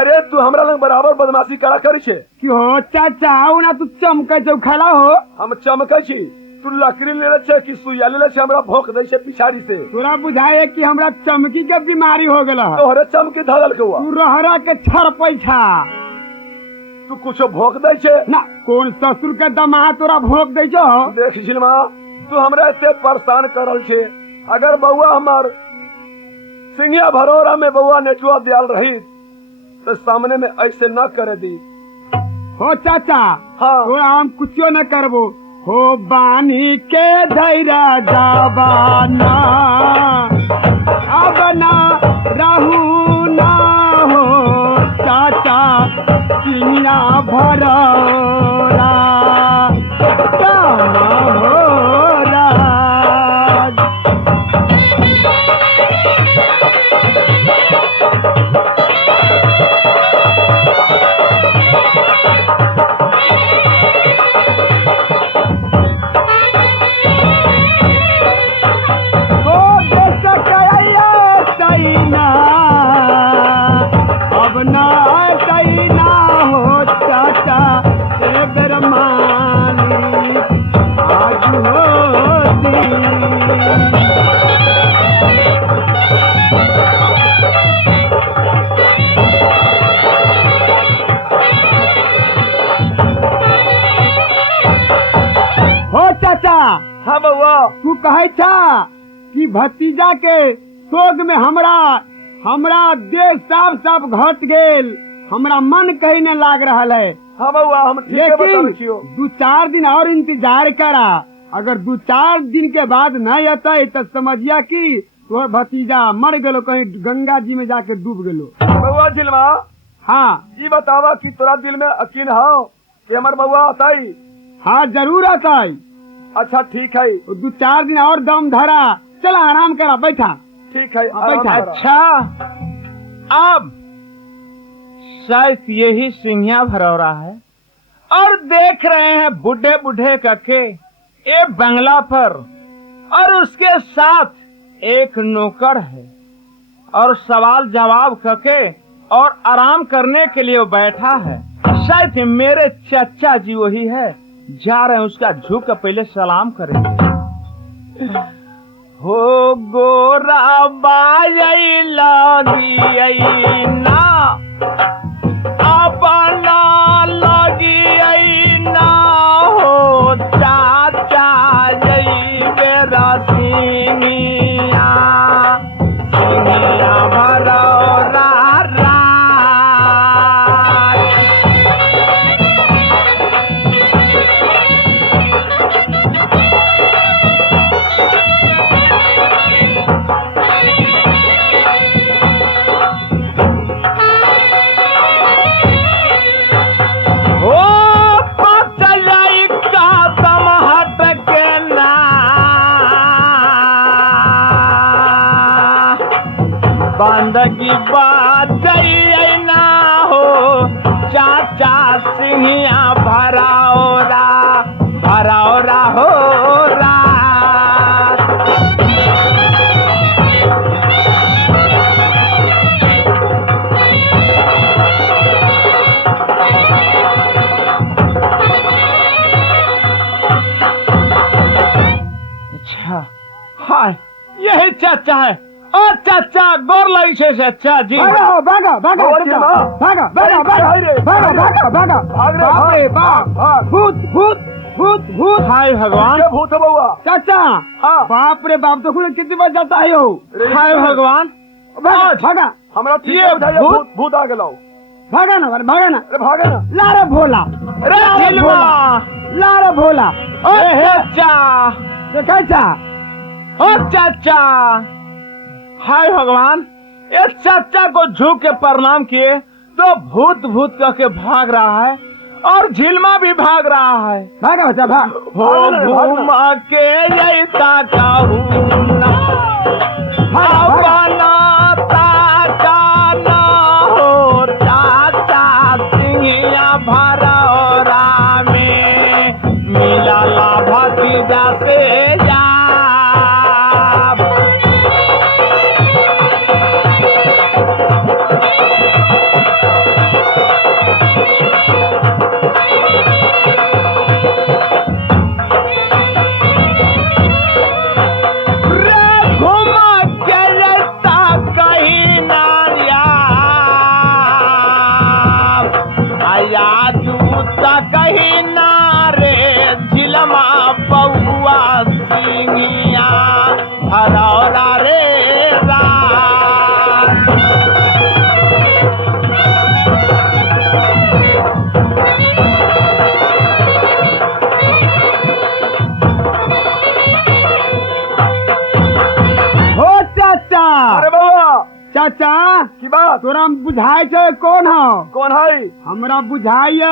अरे तू हमरा लंग बराबर बदमाशी करा करी छे की हो चाचा ना तू चमकै छौ खड़ा हो। हम चमकै छी तू लकड़ी ले छे कि सुइया ले छे हमरा भोंक दै छे पिछाड़ी से। तोरा बुझाए कि हमरा चमकी के बीमारी हो गेल है। तोहरे चमकी धरल के हुआ तू रहरा के छरपै छा। तू कुछो भोंक दै छे ना कौन ससुर के दमाद तोरा भोंक दै छो। देख झिलमा तू हमरा एते परेशान करल छे। अगर बउआ हमार सिंगिया भरोरा में बउआ नेटुआ दियाल रही तो सामने में ऐसे न करे दी। हो चाचा हाँ तोरा हम कुछो न करबो। हो बानी के धैरा जाबाना अब ना रहू ना हो चाचा सिंगिया भरोरा काम हो राज। हाँ बउआ तू कहे छा कि भतीजा के शोक में हमरा देह साफ साफ घट गेल। हमरा मन कहीं न लाग रहा है। हाँ बउआ हम ठीक बतावे छियो। 2-4 दिन और इंतजार करा। अगर 2-4 दिन के बाद नहीं अतै तो समझिया कि तोर भतीजा मर गेलो कहीं गंगा जी में जाके डूब गेलो। बउआ झिलमा हाँ ये बतावा कि तोरा दिल में यकीन हो कि हमर बउआ अतई? हाँ जरूर अतई। अच्छा ठीक है 2-4 दिन और दम धरा। चला आराम करा बैठा। ठीक है बैठा। अच्छा अब शायद यही सिंहिया भरौरा है और देख रहे हैं बूढ़े बूढ़े कके ये बंगला पर और उसके साथ एक नौकर है और सवाल जवाब करके और आराम करने के लिए वो बैठा है। शायद मेरे चाचा जी वही है। जा रहे हैं उसका झुक कर पहले सलाम करेंगे। हो गोरा बाई लगी ना अपना लगी ना हो चाचा जई बेरा सिंगिया सिंगिया भरौरा बंदगी बात ना हो चाचा सिंहिया भरौरा भरौरा हो अच्छा हाँ यही चाचा है। ओ चाचा गोर लगी से चाचा जी। भागा भागा भागा भागा भागा भागा भागा बाप रे बाप भूत भूत भूत भूत। हाय भगवान भूत बउआ चाचा हाँ बाप रे बाप तो खुद कितनी बार जाता है हो। हाय भगवान भागा हमरा ठीक है भूत भूत आ गेलो। भागा ना अरे भागे ना। ला रे भोला, रे झिलवा, ला रे भोला। ओ चाचा, देखा चा ओ चाचा, हाय भगवान, ये चाचा को झुक के प्रणाम किए तो भूत भूत कह के भाग रहा है और झिलमा भी भाग रहा है। भागा बच्चा भाग। हो घुमा के यही ताकाहू ना, अपना चाचा ना हो, चाचा सिंहिया भरौरा में मिला ला भतीजा से यार। कहीं ना रे झिलमा बउआ सिंहिया भरौरा रे रात। हो चाचा। अरे बउआ चाचा की बात तोरा बुझाई छे कौन हो? कौन है? हमरा बुझाइय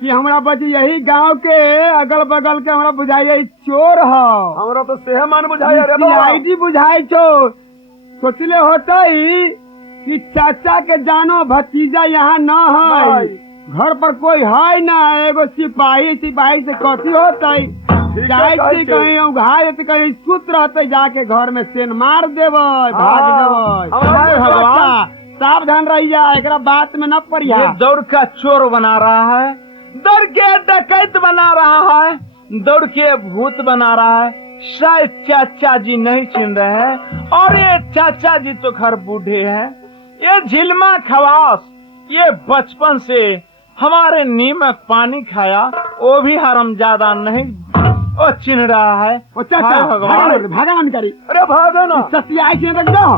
कि हमरा बच यही गांव के अगल बगल के हमरा बुझाइय चोर हो। हमरा तो सेह मन बुझाई। अरे बउआ आईडी बुझाई छो। सोचले होतई कि चाचा के जानो भतीजा यहाँ न है, नहीं। घर पर कोई है ना, एगो सिपाही से कथी होतई? जाए कहै छी छी। कहीं उघाए तो कहीं सुत रहते, जाके घर में सेन मार देवे, भाग देवे। हमरा हाय भगवान। भगवान, सावधान रहिया, एकरा बात में न पड़िया। ये दौड़ का चोर बना रहा है, दौड़ के डकैत बना रहा है, दौड़ के भूत बना रहा है। शायद चाचा जी नहीं चिन रहे हैं और ये चाचा जी तो घर बूढ़े हैं। ये झिलमा खवास ये बचपन से हमारे नीमक पानी खाया, वो भी हरामजादा नहीं वो चिन्ह रहा है। ओ चाचा हाय भगवान, भागा मन करी। अरे भागो ना। सतियाई से रख दो।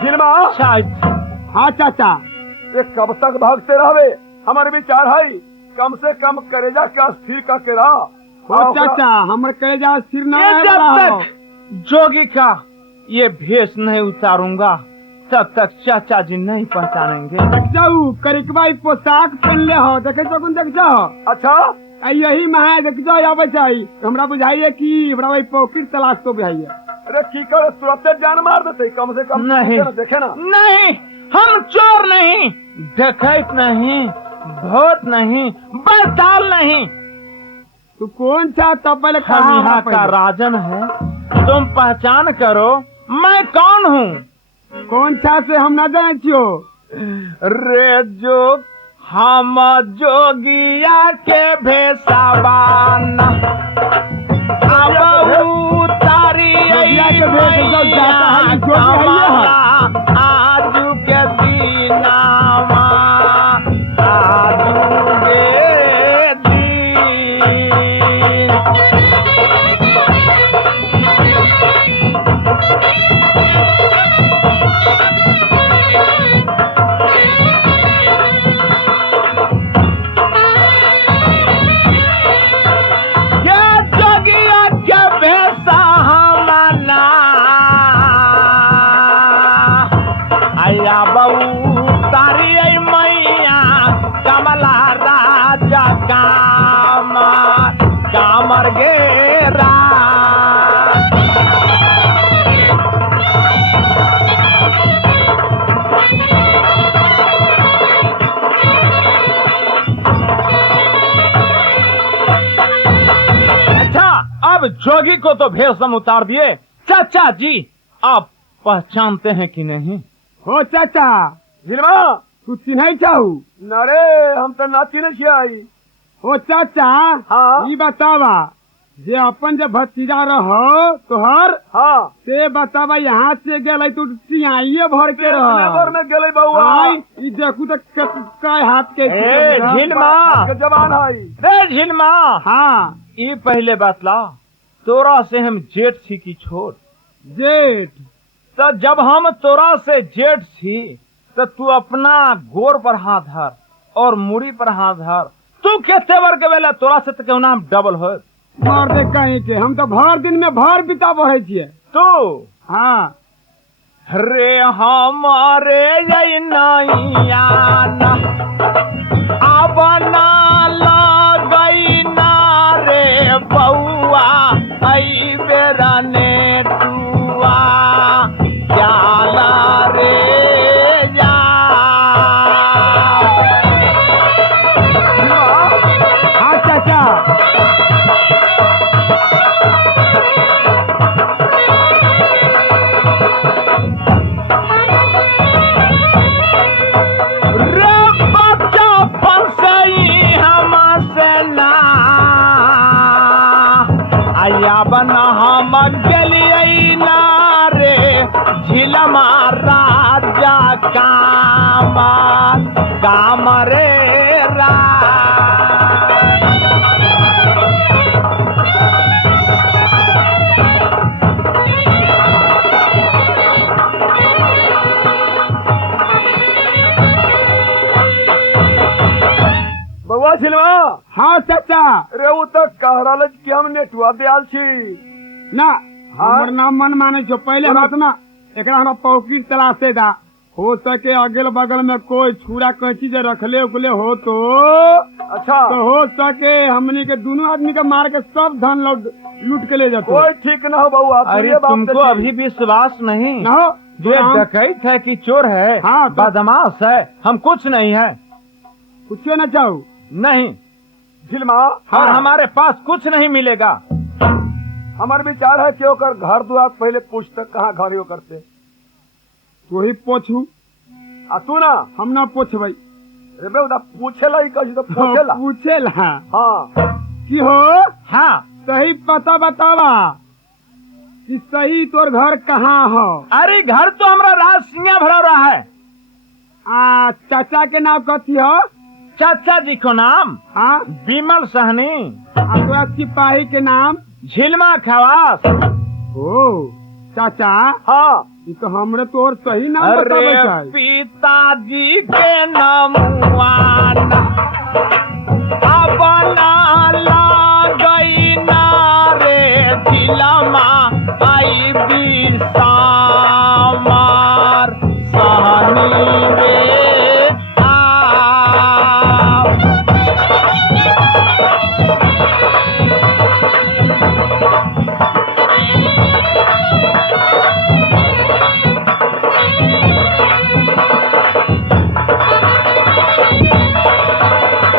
झिलमा शायद हाँ चाचा। ये कब तक भागते रहवे? हमारे विचार है कम से कम करेजा का स्थिर का केरा। ओ चाचा हमर कहे जा सिर न ये जब तक जोगी का ये भेष नहीं उतारूंगा तब तक चाचा जी नहीं पहचानेंगे। देख जाऊ करिकबाई पोशाक पहन ले हो, देखे तो देख जाओ। अच्छा यही में देख जाओ आवे चाहिए। हमरा बुझाइए कि हमरा वही पॉकेट तलाश तो बुझाइए। अरे की कर तुरंत जान मार देते कम से कम। नहीं। देखे ना। नहीं, हम चोर नहीं, डकैत नहीं, भूत नहीं, बरसाल नहीं। तू कौन चाहता पहले हम यहाँ का राजन है, तुम पहचान करो मैं कौन हूँ। कौन सा से हम न जाने छियो? रे जो हम जोगिया के भेसाबाना अब उतारी जोगिया के भेष जो जाता है, जोगी है ये है। आजू के दीनामा आजू के दीन। कामर गेरा अच्छा, अब जोगी को तो भेष हम उतार दिए। चाचा जी आप पहचानते हैं कि नहीं? हो चाचा झिलमा तू चिन्ह चाहू? नरे हम तो ना चिन्ह छियाई। ओ चाचा हाँ। ई बतावा जे अपन जे भतीजा रहो तोहर हाँ से बतावा यहाँ से गेलै तू सियाइए भर के नगर रह। में गेले बउआ। आई ई देखू तो काय हाथ के ए झिलमा, के जवान है। रे झिलमा, हाँ ई पहले बतला तोरा से हम जेठ छी की छोट? जेठ। तो जब हम तोरा से जेठ छी तो तू अपना गोर पर हाथ धर और मुड़ी पर हाथ धर। तू के तेवर के बेला तोरा से तो क्यों ना डबल हो। मार दे कहीं के, हम तो भर दिन में भर बिता बहे छिए। तू हाँ रे हमारे नैया ना अब ना लगई ना रे बउआ आई बेरा ने टुआ जाला रे जा। हाँ चाचा, रे बच्चा फंसई हमसे ना आया बना हम गलियै ना रे झिलमा राजा काम रे रा। बउआ छिलवा। हाँ चाचा। रे वो तो कह रहा कि हम नेटुआ दियाल छी ना हाँ? हमर नाम मन माने छो, पहले हाथ ना एकरा हमरा पॉकेट तलाशे दा। हो सके अगल बगल में कोई छुरा कैंची जे रखले उकले हो तो अच्छा हो सके हमनी के दोनों आदमी के मार के सब धन लूट के ले जाते। कोई ठीक ना हो बउआ। अरे सुनिए बात तुमको तो ठीक। अभी विश्वास नहीं? ना हो जो ये डकैत है कि चोर है, हाँ, तो- बदमाश है, हम कुछ नहीं है। कुछ ना चाहू। नहीं, झिलमा और हमारे पास कुछ नहीं मिलेगा। हमार विचार है कि ओकर घर दुआर पहले पूछ तक कहाँ घर ही करते। तो ही पूछू, आ तू ना हम ना पूछबई। रे बे उदा पूछेला ही कही तो पूछेला। पूछेला हाँ की हो हाँ, सही पता बतावा कि सही तोर घर कहाँ हो। अरे घर तो हमारा राज सिंह भरा रहा है। चाचा के नाम कथी हो? चाचा जी को नाम हाँ विमल सहनी, तोरा सिपाही के नाम? झिलमा खवास। ओ चाचा, हाँ ये तो हमरे तोर सही नाम बतावे अरे चाही। पिताजी के नमुआना अब ना लगई ना रे झिलमा आई बीर सामार सहनी रे आ।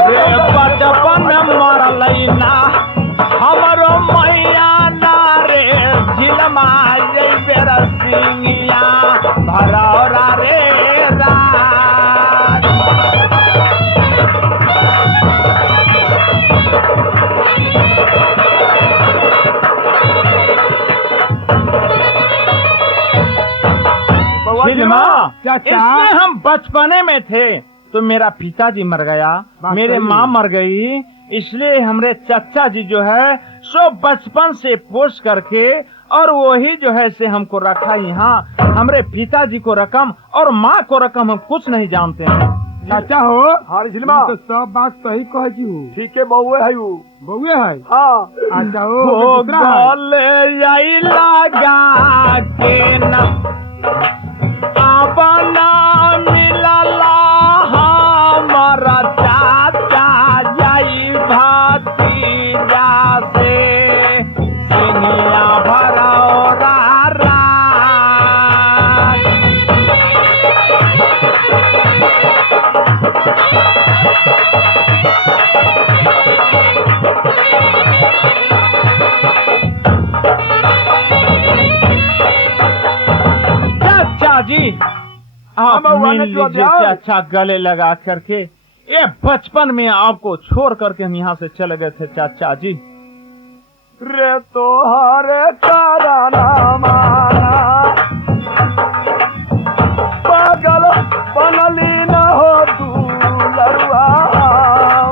रे बचपन मरलैना हमरो मैया ना रे झिलमा जैबे रसिंगिया भरौरा रे राज। बउआ झिलमा, चाचा। इसमें हम बचपने में थे तो मेरा पिताजी मर गया, बात मेरे सही माँ है। मर गई, इसलिए हमरे चाचा जी जो है सो बचपन से पोष करके और वही जो है से हमको रखा यहाँ। हमरे पिताजी को रकम और माँ को रकम हम कुछ नहीं जानते हैं। चाचा हो हाँ रे झिलमा तो सब बात सही कहे छी हो। ठीक है बउए है वो। बउए है? हाँ अच्छा हो हो दूसरा है? गले यही लगा के न अपना मिलला हमारा चाचा जाई भतीजा से सिनिया भरौरा राज। चाचा जी आप हम मिल वाले जो लीजिए जाओ। चाचा, गले लगा करके। ये बचपन में आपको छोड़ करके हम यहाँ से चले गए थे चाचा जी। रे तोहरे कराना माना पागल बनली न हो तू लरुआ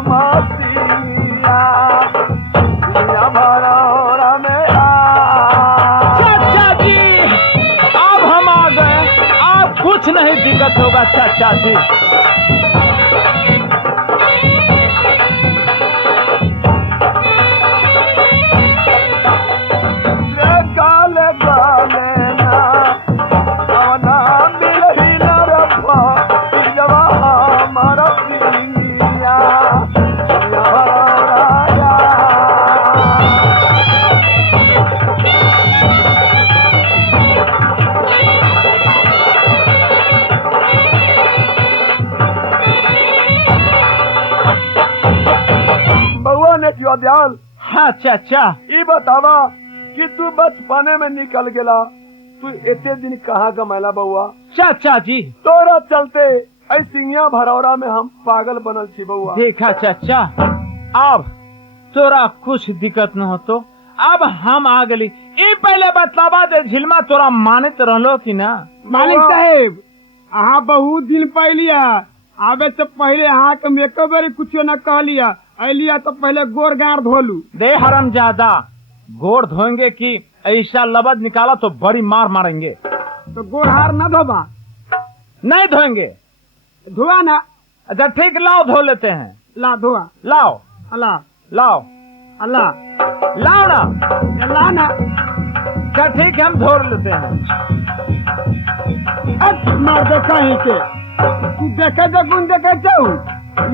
मसीहा दुनिया भरौरा में आ। चाचा जी अब हम आ गए, आप कुछ नहीं दिक्कत होगा। होगा चाचा जी। गाले गाले ना अवना मिलही न रब्बा जवा हमारा पिंगिया राया। बउआ ने जो दयाल हाँ चाचा। ई बतावा कि तू बचपने में निकल गेला, तू इतने दिन कहाँ गमैला बउआ? चाचा जी तोरा चलते ऐ सिंगिया भरौरा में हम पागल बनल छी बउआ। देखा चाचा, अब तोरा कुछ दिक्कत न हो तो अब हम आ गली। ई पहले बतलावा दे झिलमा तोरा मानित रहलो कि ना? मालिक साहेब अहाँ बहुत दिन पहलिया आवे से पहले अहाँ के एको बेर कुछो न कहलिया, अलिया तो पहले गोर गाड़ धोलू। दे हरामजादा, गोड़ धोएंगे कि ऐसा लबद निकाला तो बड़ी मार मारेंगे। तो गोड़ हार न धोबा? नहीं धोएंगे। धोआ ना। अच्छा ठीक, लाओ धो लेते हैं। ला धोआ। लाओ अल्लाह लाओ अल्लाह लाओ ना। अल्लाह ना। अच्छा ठीक है, हम धो लेते हैं। मार दे कहीं के तू देखे देखून देखे जाऊ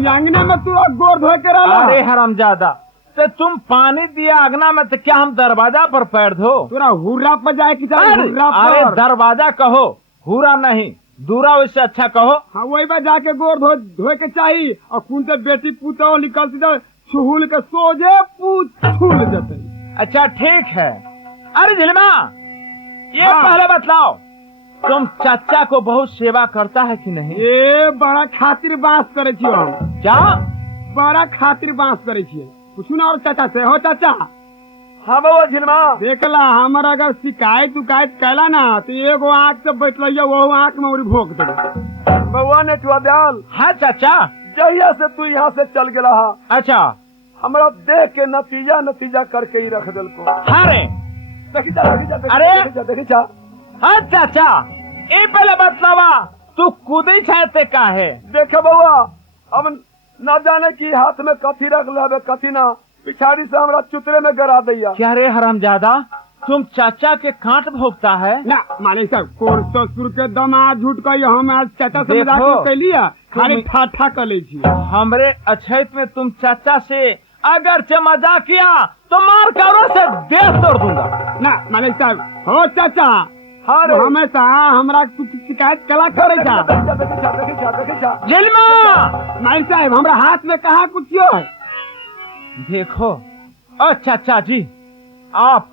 अंगने में तू गोड़ धो के रहा। अरे हरामजादा, तो तुम पानी दिया अगना में तो क्या हम दरवाजा पर पैर धो? तोरा हुर्रा पर जाए कि अरे दरवाजा कहो, हुरा नहीं, दूरा वैसे अच्छा कहो। हाँ वही बात जाके गोड़ धोए के चाहिए। और कौन से बेटी पुतो निकलती तो छुहुल के सोजे पूछ छूल जते। अच्छा ठीक है। अरे झिलमा ये हाँ। पहले बतलाओ, तुम चाचा को बहुत सेवा करता है कि नहीं? ये बड़ा खातिर बांस करे छियो हम। क्या? बड़ा खातिर बांस करे छिये। पूछू ना और चाचा से। हो चाचा? हाँ बउआ झिलमा। देखला हमर अगर शिकायत उकायत कैला ना तो एगो आँख से बैठ लिया, वो आँख में उरी भोंक दे। बउआ ने जो दयाल हाँ चाचा। जहिया से तू यहाँ से चल गेला हा, अच्छा हमरा देख के नतीजा करके ही रख दिल को। अरे देखी जा अरे! देखी जा। हाँ चाचा, ये पहले बतलावा तू कूदी चाहते का है? देखे बउआ, अब न जाने की हाथ में कथी रख ले कथी ना, पिछाड़ी से हमरा चुतरे में गरा दैया। क्या रे हरामजादा, तुम चाचा के कांट भोगता है? ना मालिक साहब, कोर ससुर के दमाद झूठ कही हम आज चाचा से देखो, मजाक कैलिया, खाली तुम- ठाठा कर ले छी। हमरे अछैत में तुम चाचा से अगर मजाक किया तो मार करो से देह तोड़ दूंगा। ना मालिक साहब, हो चाचा हाँ रे। हमेशा हमरा तू शिकायत कला करे जा। देखी जा। झिलमा मालिक साहब हमरा हाथ में कहा कुछ है? देखो, चाचा जी आप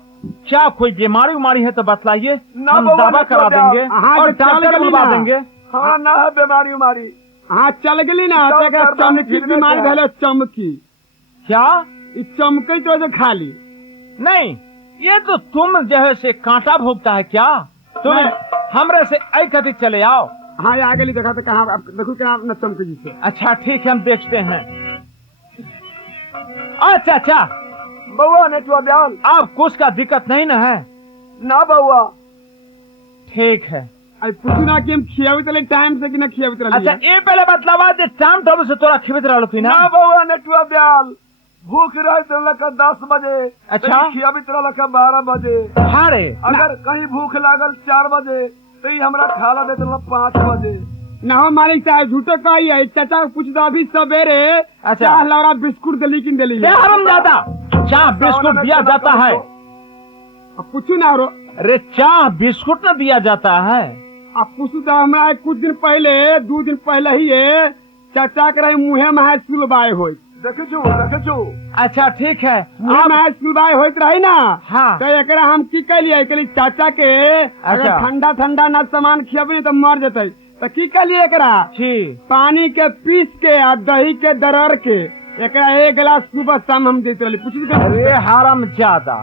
क्या कोई बीमारी उमारी है तो बतलाइए, ना हम बाबा, दवा ना करा तो देंगे हाँ, और तो चल डॉक्टर गली बुलवा ना। देंगे। हमरा ना है बीमारी उमारी। हाँ चल गेली ना सब तो एकरा करबानी चमकी झिलमे बीमारी के। भेले चमकी। क्या? ई चमकी तो जो खाली नहीं, ये तो तुम जो है से कांटा भोगता है क्या? तुम नहीं। हमरे से आई कभी चले आओ। हाँ ये आगे देखा तो कहाँ देखो क्या न चमकी जी से। अच्छा ठीक है, हम देखते हैं। अच्छा अच्छा, बउआ ने तो दयाल। आप कुछ का दिक्कत नहीं ना है? ना बउआ। ठीक है। अब पूछू ना कि हम खियावित रहे टाइम से कि न खियावित रहे। अच्छा ये पहले बतलावा जे टाइम टेबल से तोरा खिबत रहलो थी ना? ना बउआ ने तो दयाल, भूख रहे तो लगा 10 बजे। अच्छा। खिया भी तरह लगा 12 बजे। हाँ रे, अगर कहीं भूख लागल 4 बजे तो ही हमरा खाला देते 5 बजे। ना हो मालिक साहब झूठो कही है। चाचा पूछ दो अभी सवेरे अच्छा। चाह लौड़ा बिस्कुट दिली कि दिली? बे हरामजादा, चाह बिस्कुट दिया जाता है? अब पूछू ना रो। अरे चाह बिस्कुट न दिया जाता है? अब पूछू तो हमरा कुछ दिन पहले 2 दिन पहले ही है चाचा के रहे मुहे में स्कूल बाय हो। देखे छू। अच्छा ठीक है। मुहे में स्कूल बाय होत रही ना। हाँ। तो एकरा हम की कलिए कहली चाचा के अगर अच्छा। ठंडा ठंडा न सामान खियाबी तो मर जते। तो की कलिए एकरा जी, पानी के पीस के और दही के दरर के एकरा 1 गिलास सुबह शाम हम देते रही। पूछ अरे हरामजादा,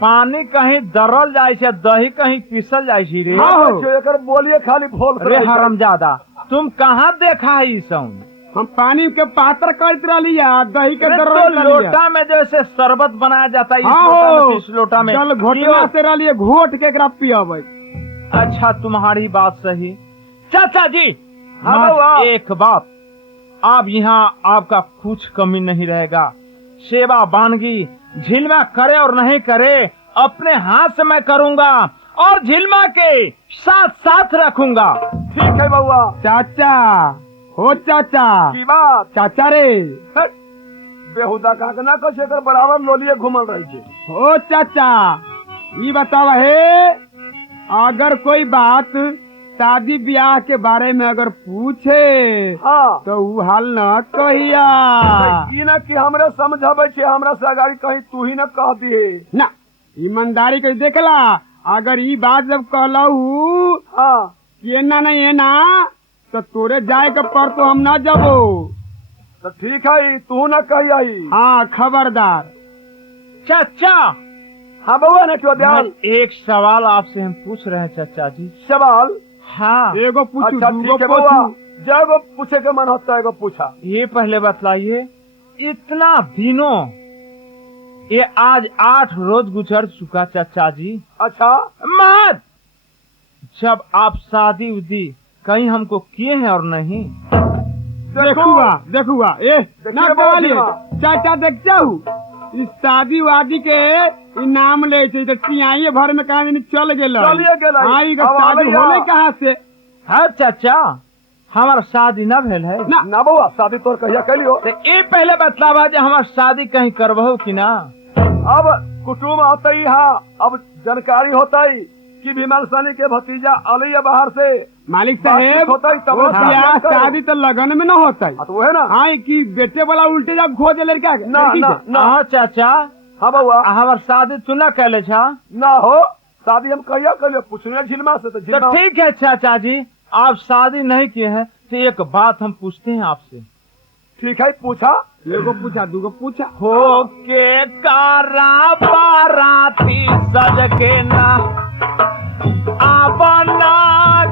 पानी कहीं दरल जाए छे, दही कहीं पीसल जाए छे रे। हाँ। एकर बोलिए खाली भोल अरे हरामजादा, तुम कहाँ देखा है ई सब? हम पानी के पात्र करत रही दही के अरे दरर तो कर लिया। लोटा में जैसे शरबत बनाया जाता है, इस हाँ लोटा में, हो इस लोटा में जल घोटना पियो। से रही घोट के एकरा पियाबे। अच्छा तुम्हारी बात सही। चाचा जी हाँ मत बउआ। एक बात, अब यहाँ आपका कुछ कमी नहीं रहेगा। सेवा बानगी झिलमा करे और नहीं करे, अपने हाथ से मैं करूँगा और झिलमा के साथ साथ रखूंगा। ठीक है बउआ। चाचा हो चाचा, की बात चाचा रे हट, बेहुदा काकना कछ एकर बराबर लोलिए घूमल रही छे। हो चाचा, ये बतावा है, अगर कोई बात शादी ब्याह के बारे में अगर पूछे हाँ तो ऊ हाल न कहिया। ई न कि हमरे समझावे छे, हमरा से अगाड़ी कहीं तू ही न कह दिए। ना ईमानदारी के देखला, अगर ई बात जब कहलू हाँ कि एना नहीं एना तो तोरे जाए के पर तो हम न जबो। तो ठीक है, तू न कही आई। हाँ खबरदार। चाचा, हाँ बउआ ने क्यों मैं ध्यान एक सवाल आपसे हम पूछ रहे हैं चाचा जी। सवाल। हाँ, एगो पूछू अच्छा दूगो ठीक है बउआ, पूछू। जगो पूछे के मन होता है एगो पूछा। ये पहले बतलाइए, इतना दिनों ये आज 8 रोज गुजर चुका चाचा जी। अच्छा मत, जब आप शादी उदी कहीं हमको किए हैं और नहीं। देखूगा देखूगा ए देखिए ना बाबा डालिए सिनेमा। चाचा देख जाऊ इस शादी वादी के ई नाम ले छे तो टियाइए भर में कहा दिन चल गेल। चलिए गेलै। हाँ ई के अब शादी आबैया। होले कहाँ से? हाँ चाचा, हमारा शादी न भेल है। ना ना बउआ, शादी तोर कहिया कैलियो। तो ये पहले बतलावा जे हमार शादी कहीं करबहु कि ना। अब कुटुम आते हाँ, अब जानकारी होता कि विमल सनी के भतीजा अली है बाहर से। मालिक बातचीत साहेब होता ही तब वो ना ब्याह शादी करो। शादी तो लगन में न होता है। हाँ, तो वो है ना। हाँ कि बेटे वाला उल्टे जा खोज लड़का के ना लड़की ना के। ना हाँ चाचा, हाँ बउआ, हमार शादी तू न कैले छा। ना हो शादी हम कहिया कैलियो, पूछने झिलमा से तो तो झिलमा। ठीक है चाचा जी, आप शादी नहीं किए हैं तो एक बात हम पूछते हैं आपसे। ठीक है पूछा। एगो पूछा दूगो पूछा। हो के कारा बाराती सज के ना आबना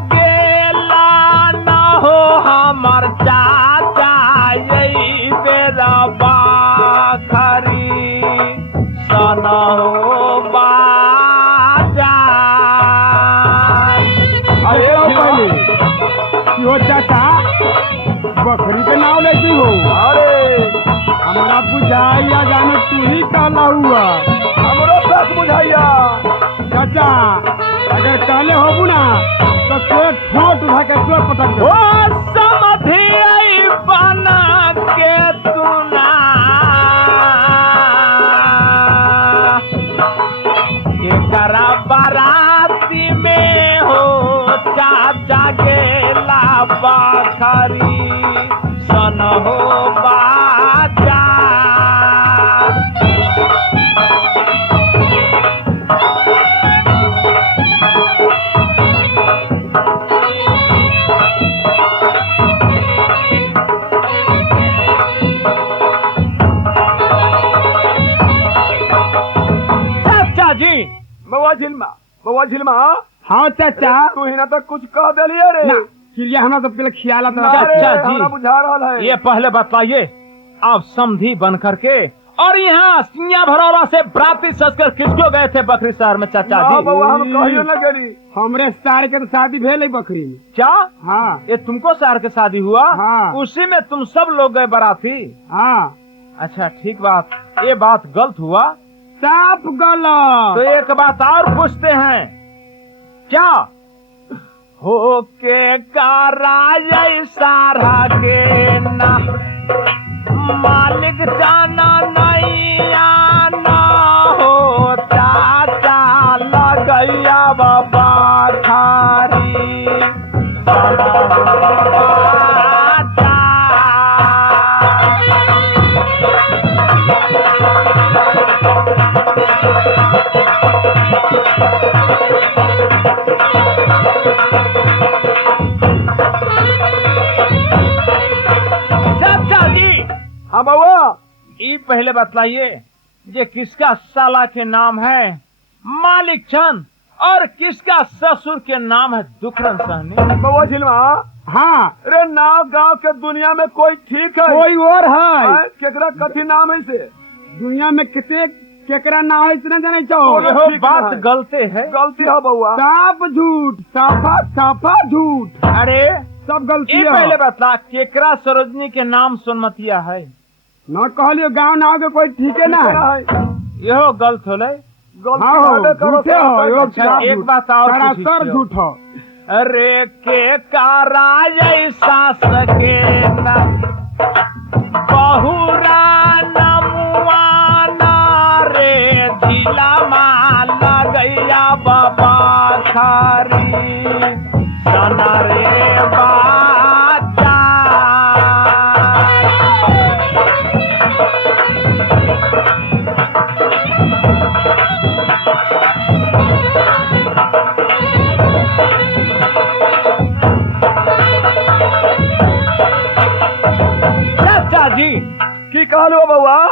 गेला ना हो हमार चाचा, यही बेरा बाखरी सन हो बाजा। अरे ओ पहले कि हो चाचा बकरी के नाम लेती हो। अरे हमारा बुझाइया जानो तू ही कहला हुआ। हमरो साथ बुझाइया। चाचा अगर कहले होबू ना तो तोर ठोट उठा के तोर पटक ओ दे। समधी बना के तुना एकरा बाराती में हो चाचा गेला बखरी सन हो बाजा। चाचा जी, बउआ झिलमा हाँ चाचा तू ही ना तो कुछ कह दिलिए रे। ना चिड़िया हमरा तो पहले खियाला था। ना रे, चाचा जी। हमरा बुझा रहा है। ये पहले बताइए, आप समधी बन करके और यहाँ सिंया भरौरा से बराती सजकर किसको गए थे बकरी शहर में चाचा ना जी? बउआ हम कहियो न गेली। हमरे सार के तो शादी भेल है बकरी में। क्या हाँ ये तुमको शहर के शादी हुआ? हाँ। उसी में तुम सब लोग गए बराती? हाँ अच्छा ठीक बात, ये बात गलत हुआ। साफ तो गलत। एक बात और पूछते हैं, क्या हो के कारा सारा के ना मालिक जाना नहीं आना हो चाचा लगैया बाबा खारी बाजा। चाचा जी, हाँ बउआ ये पहले बतलाइए, ये किसका साला के नाम है मालिक चंद और किसका ससुर के नाम है दुखरन सहनी? बउआ झिलमा। हाँ अरे नाव गांव के दुनिया में कोई ठीक है? कोई और है हैं? केकरा कथी नाम है से? दुनिया में कितने केकरा ना हो इतना जाने चाहो। बोलो। यहो ठीक बात है। गलते है। गलती है बउआ। साफ झूठ साफा साफा झूठ। अरे सब गलती ये पहले बता केकरा सरोजनी के नाम सोनमतिया है? न कहलियो गाँव नाव के कोई ठीके ना है। यहो गलत होले। हाँ हो, झूठे हो, यो अच्छा, एक बात और सरासर पूछियो। झूठ हो। अरे के कारा ऐसा सके न बहुरा नमुआना रे झीला माला गैया बाबा खारी सना रे बाचा। चाचा जी की कहलो बउआ?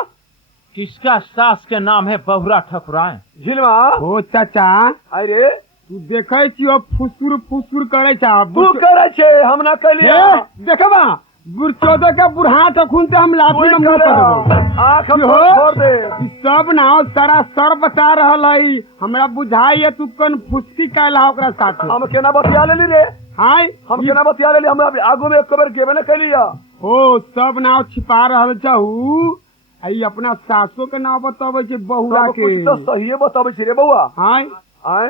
किसका सास के नाम है बहुरा ठकुराए? झिलवा ओ चाचा अरे तू देखे छियो फुसुर फुसुर करे छा। तू करे छे हम ना कलिया। देखबा बुरचोदे के बुढ़ा तखुन से हम लाठी में मुंह कर देबो। आंख हम इहो, छोड़ दे। ई सब नाव सारा सर बता रहल है। हमरा बुझाई है तू कन फुसकी कैला ओकरा साथे। हम केना बतिया लेली रे? हाय हम केना बतिया लेली? हमरा आगू में एक बेर गेबे न कलिया। ओ सब नाव छिपा रहल छहु। आई अपना सासो के नाव बतावे छे बहुरा सब के। कुछ तो सही बताबै छी रे बउआ। हाय आए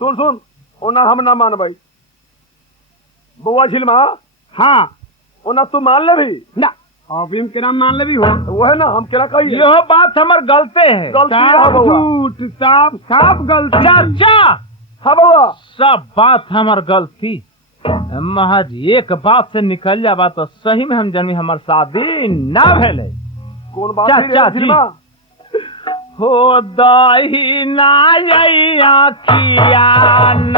सुन सुन ओना हम ना मानबै बउआ झिलमा। हाँ ओना तू मान लेबी ना अभी हम केना मान लेबी हो। वो है ना हम केना कहिए यह बात हमर गलते है। गलती है साफ बउआ। झूठ साफ साफ गलती। चाचा हाँ बउआ सब बात हमर गलती। महज एक बात से निकल जाबा तो सही में हम जन्मी हमर शादी ना भेले। कौन बात चाचा रे जी। झिलमा? हो दही ना आखिया न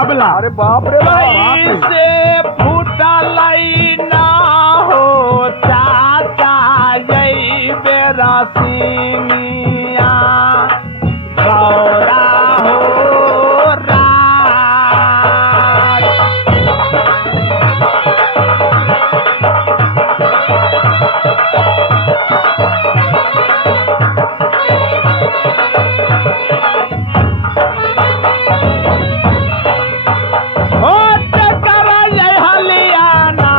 अबला अरे बाप रे बाप। कैसे फूटल ना हो चाचा यही बेरा सिंगिया गौरा हो राज। हो चकर ये हलियाना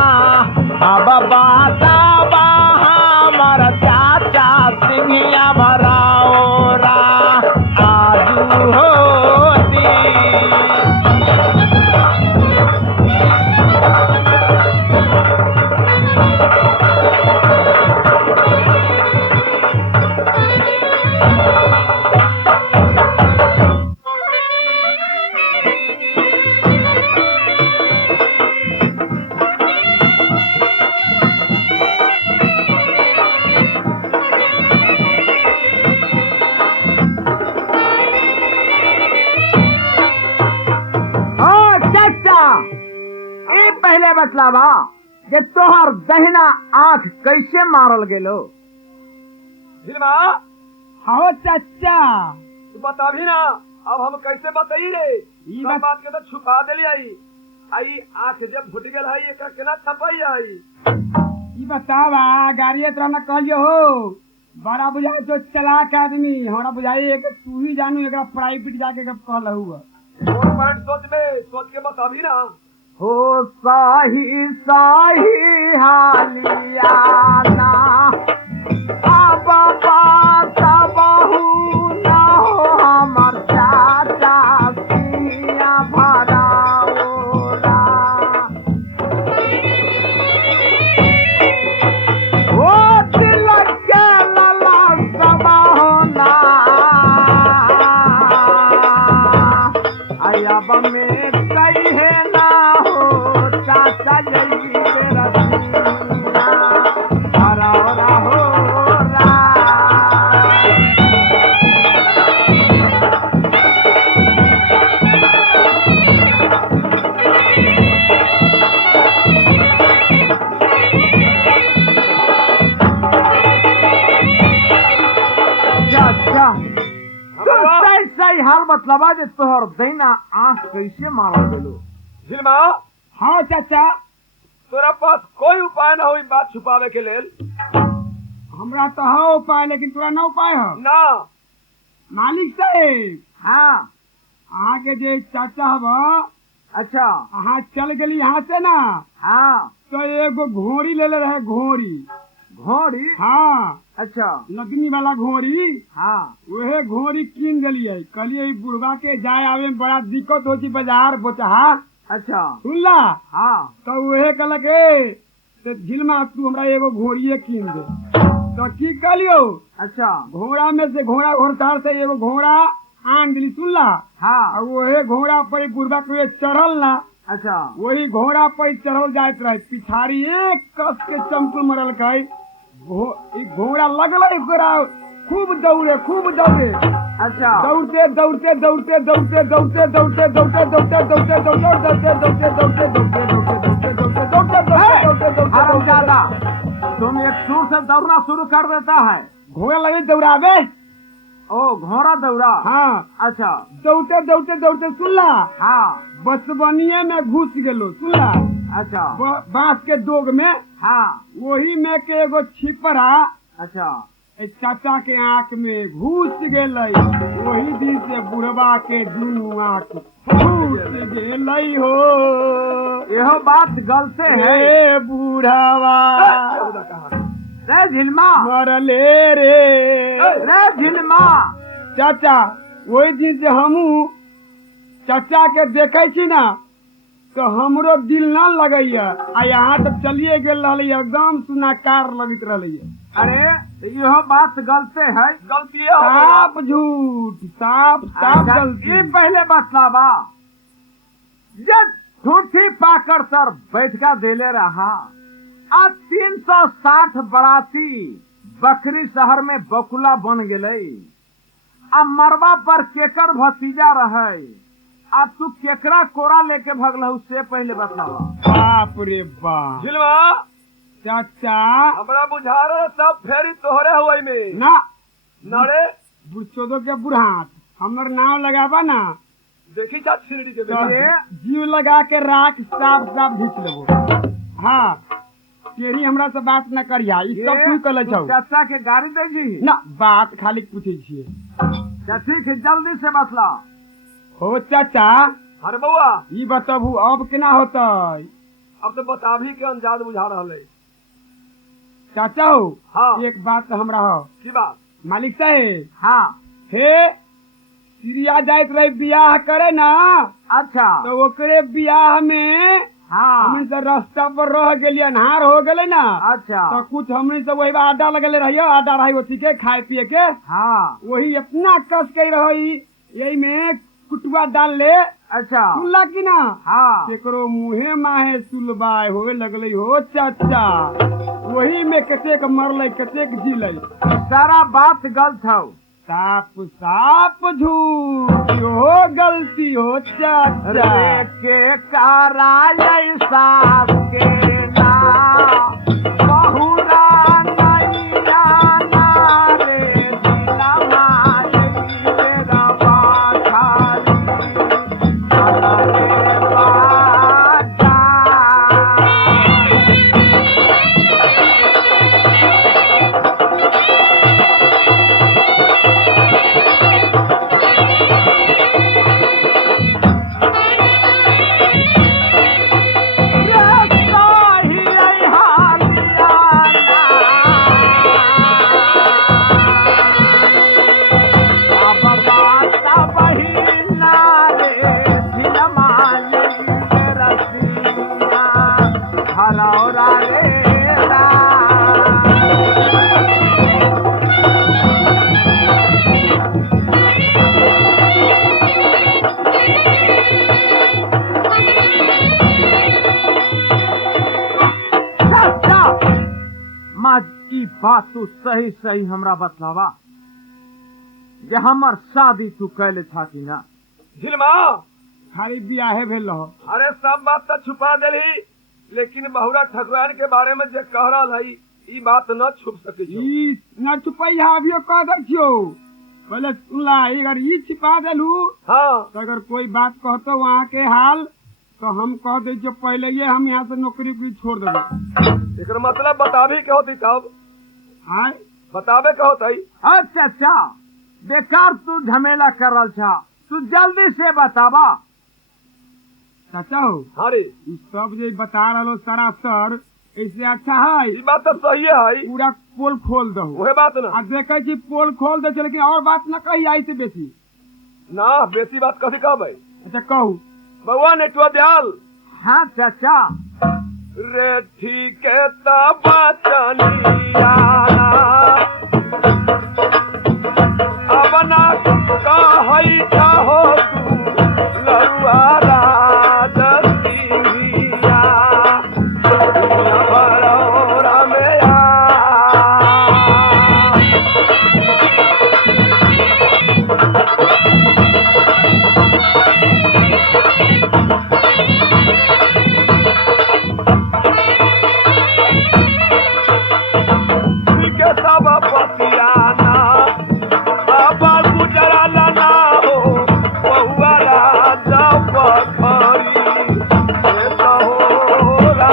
अब बाता बा हमर चाचा सिंहिया भराओरा आजू होती। हाँ चाचा ये पहले बतलावा कि तोहर दहिना आंख कैसे मारल गेलो? झिलमा हाँ चाचा तू बता भी ना। अब हम कैसे बताई रे? ई सब बात के तो छुपा देली आई आंख जब फुट गेल है एकरा केना छपाई आई? ई बतावा गाड़िए तरह न कहलियो हो। बड़ा बुझाए तो चलाक आदमी। हमरा बुझाई एक तू ही जानू एकरा प्राइवेट जाके कब कहलहु। कौन पॉइंट सोच के बता भी ना। हो साही साही हालियाना अब बाता बहू ना हो हमर चाचा सिंहिया भराओरा। ओ तिलक के लला समाना अब में कई है ना हो चाचा यही मेरा सिंहिया भराओरा हो रा। चाचा सही सही हाल बतलावा जे तोहर दैना आंख कैसे मारल गेलो? झिलमा हाँ चाचा तोरा पास कोई उपाय ना हो ई बात छुपावे के लेल? हमरा तो है उपाय लेकिन तोरा न उपाय है। ना मालिक साहेब हाँ अहाँ के जे चाचा हब अच्छा हाँ चल गली यहाँ से ना हाँ तो एगो घोड़ी ले रहे घोड़ी। घोड़ी हाँ अच्छा लगनी वाला घोड़ी। हाँ वहे घोड़ी कीन गलिए। कहलिए ई बुढ़वा के जाए आवे में बड़ा दिक्कत होती बाजार बोचहा। अच्छा सुनला हाँ तो वहे कहलक ए तो झिलमा तू हमरा एगो घोड़िए कीन दे। तो की कहलियो अच्छा घोड़ा में से घोड़ा घोड़सार से एगो घोड़ा आन दिली। सुनला हाँ और वही घोड़ा पर बुढ़वा के चढ़ल ना अच्छा वही घोड़ा पर चढ़ल जात रहे। पिछाड़ी एक कस के चंपल मरल कई घोड़ा लगल ओकरा खूब दौड़े अच्छा दौड़ते दौड़ते दौड़ते दौड़ते दौड़ते दौड़ते दौड़ते दौड़ते दौड़ते दौड़ते दौड़ते दौड़ते दौड़ते दौड़ते दौड़ते दौड़ते हरामजादा, तुम एक सुर से दौड़ना शुरू कर देता है। घोड़ा लगे दौड़ावे। ओ घोड़ा दौड़ा हाँ अच्छा दौड़ते दौड़ते दौड़ते सुनला हाँ बसवनिये में घुस गेलो। सुनला अच्छा बांस के दोग में हाँ वही में के एगो छिपरा अच्छा चाचा के आँख में घुस गेलई। वही दिन से बुढ़वा के दुनू आँख घुस गेलई हो। यह बात गलते है। हे बुढ़वा रे झिलमा मरले रे। रे झिलमा चाचा वही दिन से हमू चाचा के देखे छी ना तो हमरो दिल ना लगैया। आ यहाँ तक चलिए गेल रहलै एकदम सुनाकार लगत रहलै। अरे यह बात गलते है। गलती साफ झूठ साफ साफ अच्छा, गलती। ये पहले बतलावा जब झूठी पाकर सर बैठका देले रहा आ 360 बराती बकरी शहर में बकुला बन गए। आ मरवा पर केकर भतीजा रहे आ तू केकरा कोरा लेके भगलहू से पहले बतलावा। बाप रे बाप। झिलवा चाचा हमरा बुझा रहे सब फेरी तोहरे हुई में ना नरे बुढ़चोदो के बुढ़ात हमर नाम लगाबा ना देखी जा छिड़ी के तो बेटा जीव लगा के राख साफ साफ घींच लेबो। हाँ तेरी हमरा से बात न करिया। ई सब तू कले छौ। चाचा के गाड़ी दे जी ना बात खाली पूछे छिए। ठीक है जल्दी से बतला। हो चाचा अरे बउआ ई बताबू अब केना होतै। अब तो बताभी के अंदाज बुझा रहा है। चाचा हो हाँ एक बात तो हमरा हो की बात मालिक साहेब। हाँ हे सीरिया जाइत रहे बियाह करे ना अच्छा तो ओकरे बियाह में हाँ हमन से रास्ता पर रह गेलिए अन्हार हो गेले ना अच्छा तो कुछ हमन से वही आटा लगले रहियो। आटा रही ओथी के खाए पिए के हाँ वही इतना कस के रही यही में कुटुआ डाल ले। अच्छा सुनला की ना हाँ केकरो मुहे माहे सुलबाय होवे लगले हो चाचा। वही में कतेक मरले कतेक जिले। सारा बात गलत हो। साफ साफ झूठ हो गलती हो चाचा। रे के कराय सास के ना बहुरा नैया ना रे दिलवा तेरा बाखाली साला रे बाजा। बात तू सही सही हमरा बतलावा जे हमर शादी तू कैले था कि ना। झिलमा खाली बियाहे भेल रहो। अरे सब बात तो छुपा देली लेकिन बहुरा ठकुरान के बारे में जे कह रहा है ई बात न छुप सके छो। ई न छुपैया अभियो कह दै छियो। पहले सुनला अगर ई छिपा देलू हाँ तो अगर कोई बात कहतो वहाँ के हाल तो हम कह दे जो पहले ये हम यहाँ से नौकरी छोड़ देबे। एकर मतलब बताभी के होती तब हाँ बताबे के होता। अच्छा अच्छा बेकार तू झमेला कर रहा छा। तू जल्दी से बतावा। चाचा हो हाँ रे ई सब जे बता रहा सरासर इससे अच्छा है ई बात तो सही है पूरा पोल खोल दो वही बात ना आ देखे छी पोल खोल दे छै, लेकिन और बात न कही आई से बेसी। ना बेसी बात कथी कहबै। अच्छा कहू। बउआ नेटुआ दयाल हाँ चाचा रे ठीक है तब बचनिया अब ना कहै चाहो तू लरुआ राज सिंहिया दुनिया भरौरा में आ सब पतियाना बाबा गुजरा लाना हो बहुआ राजा पखरी से सहोरा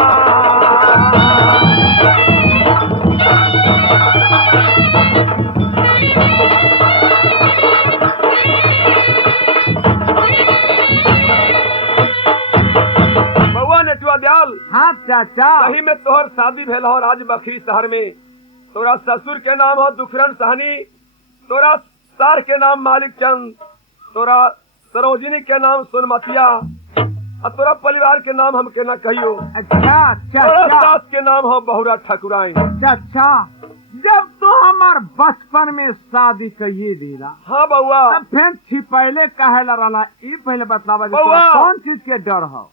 बउआ नेटुआ दयाल हाँ चाचा सही में तोहर शादी भेल हो राज बखरी शहर में। तोरा ससुर के नाम हो दुखरन सहनी, तोरा सार के नाम मालिक चंद, तोरा सरोजिनी के नाम सोनमतिया और तोरा परिवार के नाम हम के ना कहियो। अच्छा तोरा चाचा सास के नाम हो बहुरा ठकुराइन। चाचा जब तो हमार बचपन में शादी कहिए देला हाँ बउआ तब फिर छिपैले कहे ला रहा ई पहले बतलावा जे बउआ। तोरा कौन चीज के डर हो।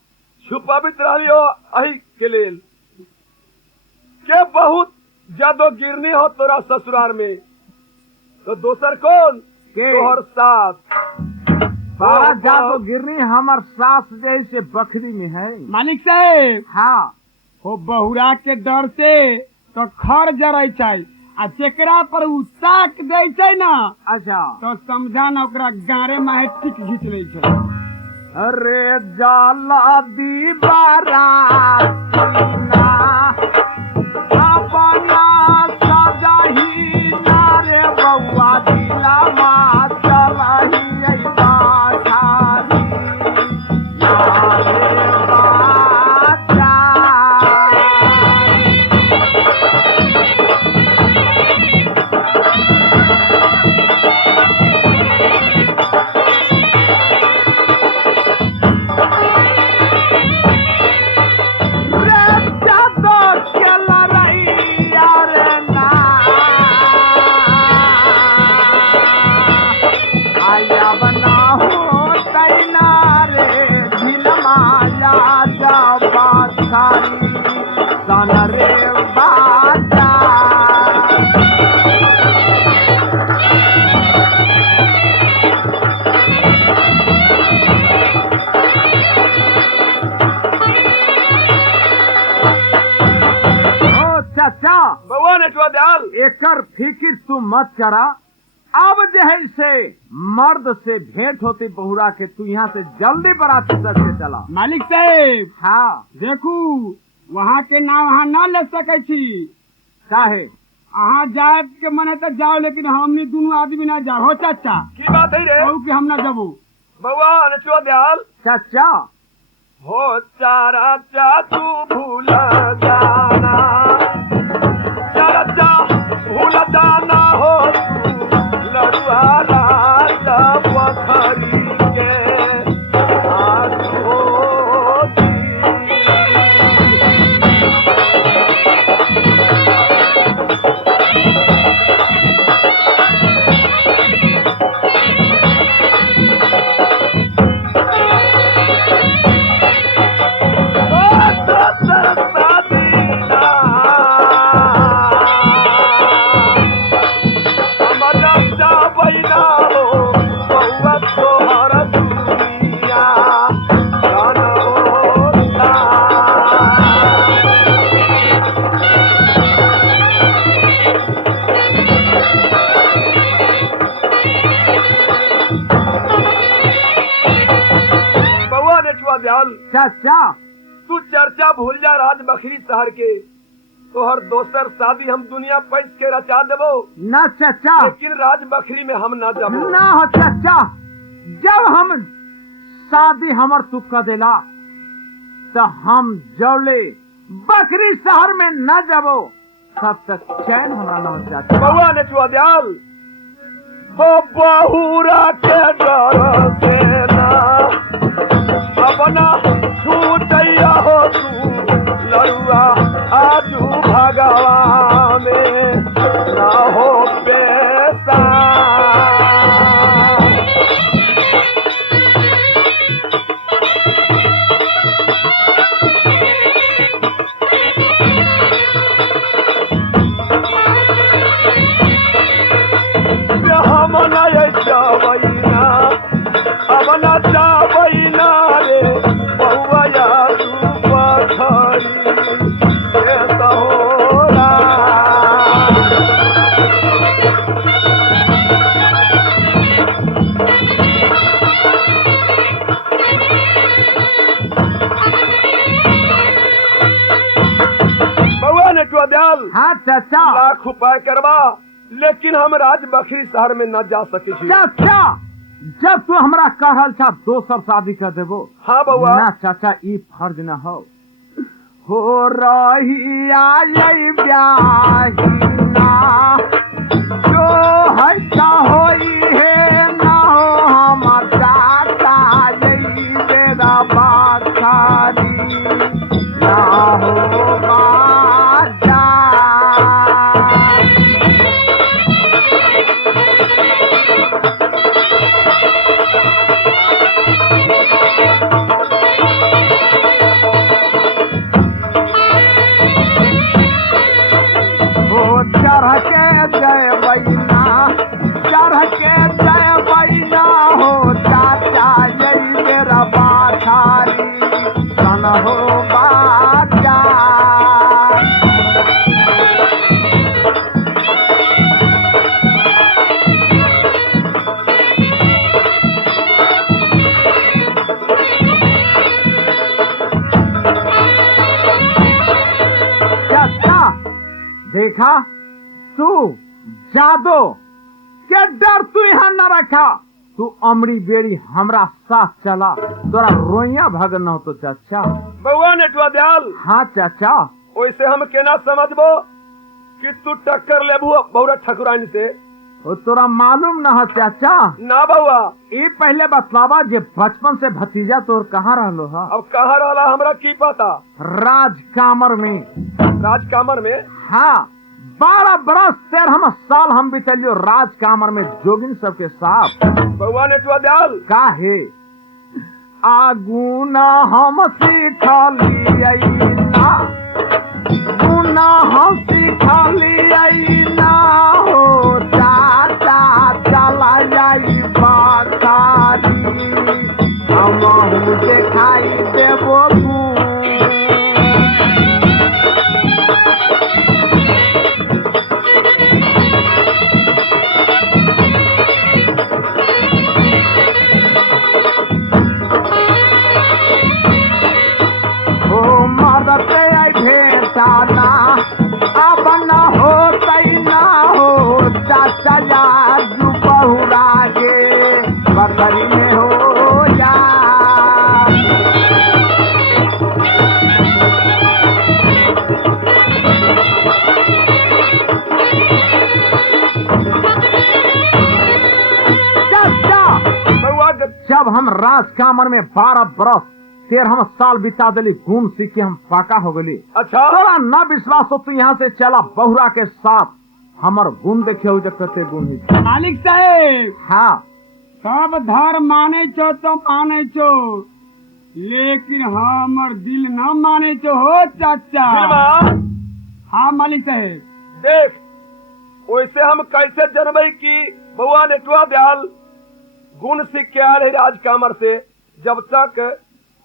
छुपावित रही हो अही के लेल के बहुत जादो गिरनी हो तोरा ससुराल में तो दोसर कौन के? तोहर सास बड़ा जादू गिरनी हमार सास जैसे बकरी में है। मालिक साहेब हाँ हो बहुरा के डर से तो खर जरै छै, आ जेकरा पर उ ताक दै छै ना अच्छा तो समझा ना ओकरा गारे माहे टिक घीच लै छै। अरे जाला दीवारा अपना सजाही ना रे बउआ दिला माँ चलही ऐसा छारी ना रे बाचा। बउआ नेटुआ दयाल एकर फिक्र तू मत करा। अब जे से मर्द से भेंट होती बहुरा के तू यहाँ से जल्दी बराती सर से चला। मालिक साहेब हाँ देखू वहाँ के नाम अहाँ न ले सकै छी। काहे अहाँ जाए के मन है तो जाओ, लेकिन हमनी दोनों आदमी ना जाओ। हो चाचा की बात है रे कहू कि हम ना जाबो। बउआ नेटुआ दयाल चाचा हो चारा चा तू भूल जाना चारा चा भूल जाना हो तू लड़ुआ राजा पखरी के आज होती। चाचा तू चर्चा भूल जा राज बखरी शहर के तोहर दोसर शादी हम दुनिया पैस के रचा देबो न चाचा लेकिन राज बखरी में हम ना जाबो। ना हो चाचा, जब हम शादी हमर तू कर देला तो हम जौले बकरी शहर में न जबो तब तक चैन हमरा न हो चाचा। बउआ नेचुआ दयाल हो बहुरा के डर से ना अपना छूटैया हो तू लड़ुआ आजू भगवा में ना हो पैसा। अब न जाबैना रे बउआ तू पथरी के तोरा। बउआ नेचुआ दयाल हाँ चाचा। लाख उपाय करवा लेकिन हम राज बखरी शहर में न जा सके छी। चाचा जब तू हमरा कहल था दोसर शादी कर देबो। हाँ बउआ। ना चाचा ई फर्ज न हो रही आई ब्याही ना जो है ता होई है ना हो हम चाचा यही मेरा बाखारी ना हो बाजा। चढ़ के जय बैना चढ़ के जय बैना हो चाचा यही मेरा बाखारी सन हो बाजा। चाचा देखा तू जादो के डर तू यहाँ न रखा। तू अमरी बेड़ी हमरा साथ चला तोरा रोइया भगन हो तो चाचा। बउआ नेटुआ दयाल हाँ चाचा। वैसे हम केना समझबो कि तू टक्कर लेबू बौरा ठकुराइन से। वो तोरा मालूम न हो चाचा। ना बउआ ये पहले बतलावा जे बचपन से भतीजा तोर कहाँ रहलो हा। अब कहाँ रहला हमरा की पता। राज कामर में। राज कामर में। हाँ 12 बरस 13 साल हम बितलियो राज कामर में जोगिन सबके साथ। बउआ नेटुआ दयाल काहे आगुना हम सिखलियैना गुना हम सिखलियैना हो चाचा चला जाई बाखारी हमहू देखाई देबो गुण। भेटाना अब न हो तैना हो चाचा याद बहुरा गे बकरी में हो जा। जब हम राज कामर में 12 बरस 13 साल बिता दिली गुण सीख के हम फाका हो गली। अच्छा तोरा न विश्वास हो तू यहाँ से चला बहुरा के साथ हमर गुण देखे हो जते गुण ही। मालिक साहेब हाँ सब धर्म माने छो तो माने छो लेकिन हमर दिल न माने छो हो चाचा। फिल्मा हाँ मालिक साहेब। देख वैसे हम कैसे जनबई की बउआ नेटुआ दयाल गुण सीख के आयल है राज कामर से। जब तक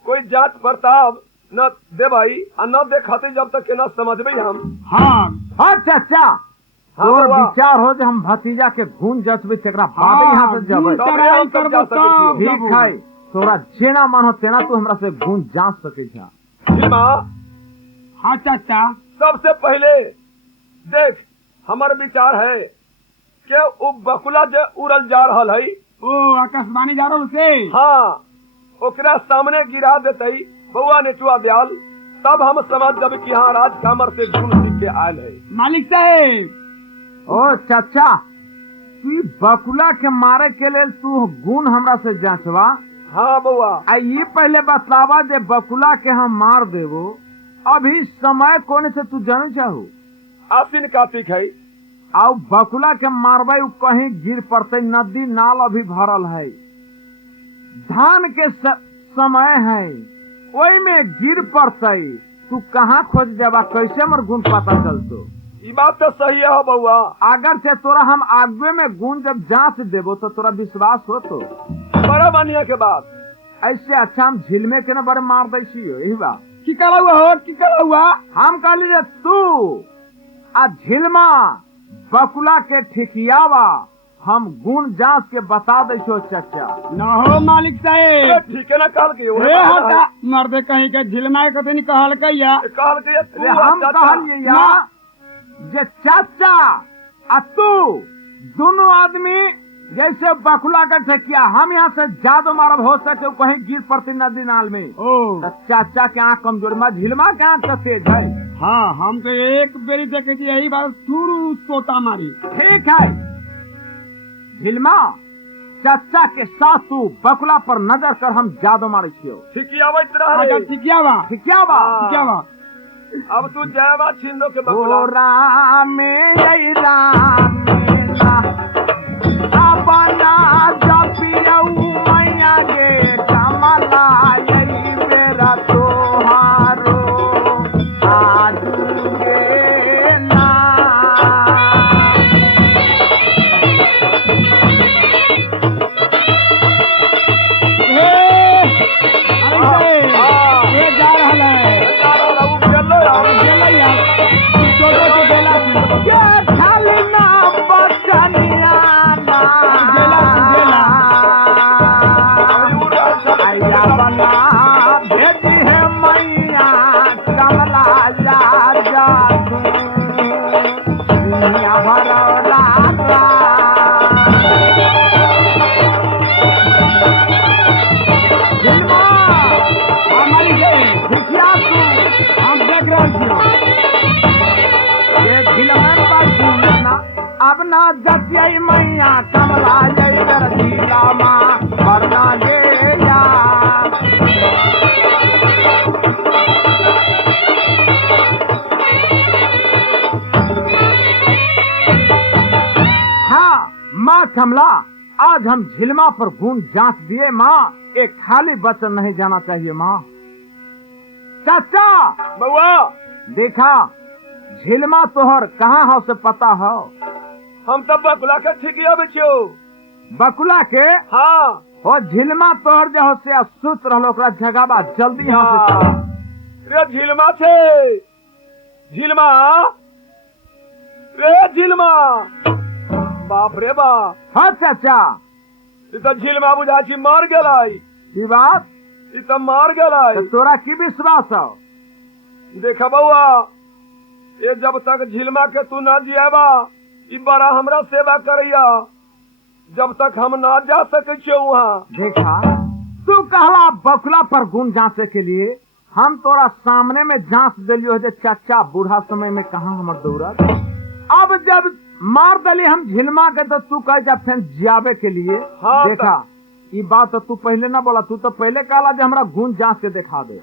कोई जात प्रताप न देबई और न देखते जब तक के न समझबई हम। हाँ हाँ चाचा हाँ तोर बउआ। विचार हो जे हम भतीजा के गुण जचबे तेकरा बाद यहाँ से जबे। तब हम सब जा सकै छी। ठीक है तोरा जेना मन हो तेना तू हमरा से गुण जांच सके छा। फिल्मा हाँ चाचा। सबसे पहले देख हमार विचार है कि वो बकुला जे उड़ल जा रहल है ओ आकाशवाणी जा रहा से। हाँ ओकरा सामने गिरा देते बउआ नेटुआ दयाल, तब हम समझ जब कि हाँ राज कामर से गुण सीख के आयल है। मालिक साहेब ओ चाचा, तू ई बकुला के मारे के लेल तू गुण हमरा से जांचवा। हाँ बउआ, आ ये पहले बतलावा दे बकुला के हम मार देवो, अभी समय कोने से तू जाने चाहू। आसिन कार्तिक है। आउ बकुला के मारबे उ कहीं गिर पड़ते, नदी नाल अभी भरल है, धान के समय है, वही में गिर पड़ते, तू कहाँ खोज देवा, कैसे हमर गुण पता चलतो। ये बात तो सही है बउआ। अगर से तोरा हम आगे में गुण जब जांच देबो तो तोरा विश्वास हो तो बड़ा मानिया के बात। ऐसे अच्छा हम झिलमे के न बड़े मार दै छियो। यही बात की करा हुआ हो, की करा हुआ। हम कहली जे तू आ झिलमा बकुला के ठिकियावा, हम गुण जांच के बता दै छो चाचा। न हो मालिक साहेब, ठीक है ना, कहल के रे हटा मर्दे कहीं के झिलमा के कतनी कहल कैया। कहल के अरे हम कहलिए या जे चाचा आ तू दोनों आदमी जैसे बकुला का ठेकिया, हम यहाँ से जादू मारब हो सके कहीं गिर पड़ती नदी नाल में। ओ तो चाचा के आँख कमजोर, मैं झिलमा के आँख तो तेज है। हाँ, हम तो एक बेरी देखे थी, यही बात शुरू तोता मारी। ठीक है झिलमा, चाचा के साथ तू बकुला पर नजर कर, हम जादू मारे छियो। ठिकियावत रह आजा रे। ठिकियावा, ठिकियावा ठिकियावा। अब तू जयवा छीन लो के ओ बकुला। रामे जय रामे ना अपना जपियऊ मैया गे कमला, यही बेरा तोहारो आजू गे ना। ये जा रहल है, गेलै यार, छोटो से गेला थी। ये खाली ना बचनिया ना गेला। आया बना भेजी है मैया कमला, जा जा दुनिया भर राजा। झिलमा, मालिक साहेब, भिखिया तू हम देख रहल छियो। ये झिलमन पर झूलना, अब ना जतियै मैया कमला, जय कर झीला माँ वरना ले जा। हाँ माँ कमला, आज हम झिलमा पर गुण जांच दिए माँ, एक खाली वचन नहीं जाना चाहिए माँ। चाचा बउआ, देखा झिलमा तोहर कहाँ हो से पता हो। हम तब बकुला के ठिकिया बेचियो। बकुला के हाँ हो झिलमा तोहर जो हो से सुत रहलो, ओकरा जगाबा जल्दी यहाँ से चल। रे झिलमा छे, झिलमा रे झिलमा, बाप रे बाप, हाँ चाचा, ई तो झिलमा बुझा छी मार गेलाई। की बात, ई तो मार गेलाई। तो तोरा की विश्वास हो। देखा बउआ, ये जब तक झिलमा के तू ना जियाबा, ई बड़ा हमरा सेवा करैया, जब तक हम ना जा सके छियो वहाँ। देखा तू कहला बकुला पर गुण जांचे के लिए, हम तोरा सामने में जांच दिलियो है चाचा, बूढ़ा समय में कहाँ हमर दौड़त। अब जब मार दली हम झिलमा के तो तू कह जा फिर जियाबे के लिए। हाँ, देखा ये बात तो तू पहले ना बोला, तू तो पहले कहला जे हमरा गुण जांच के दिखा दे।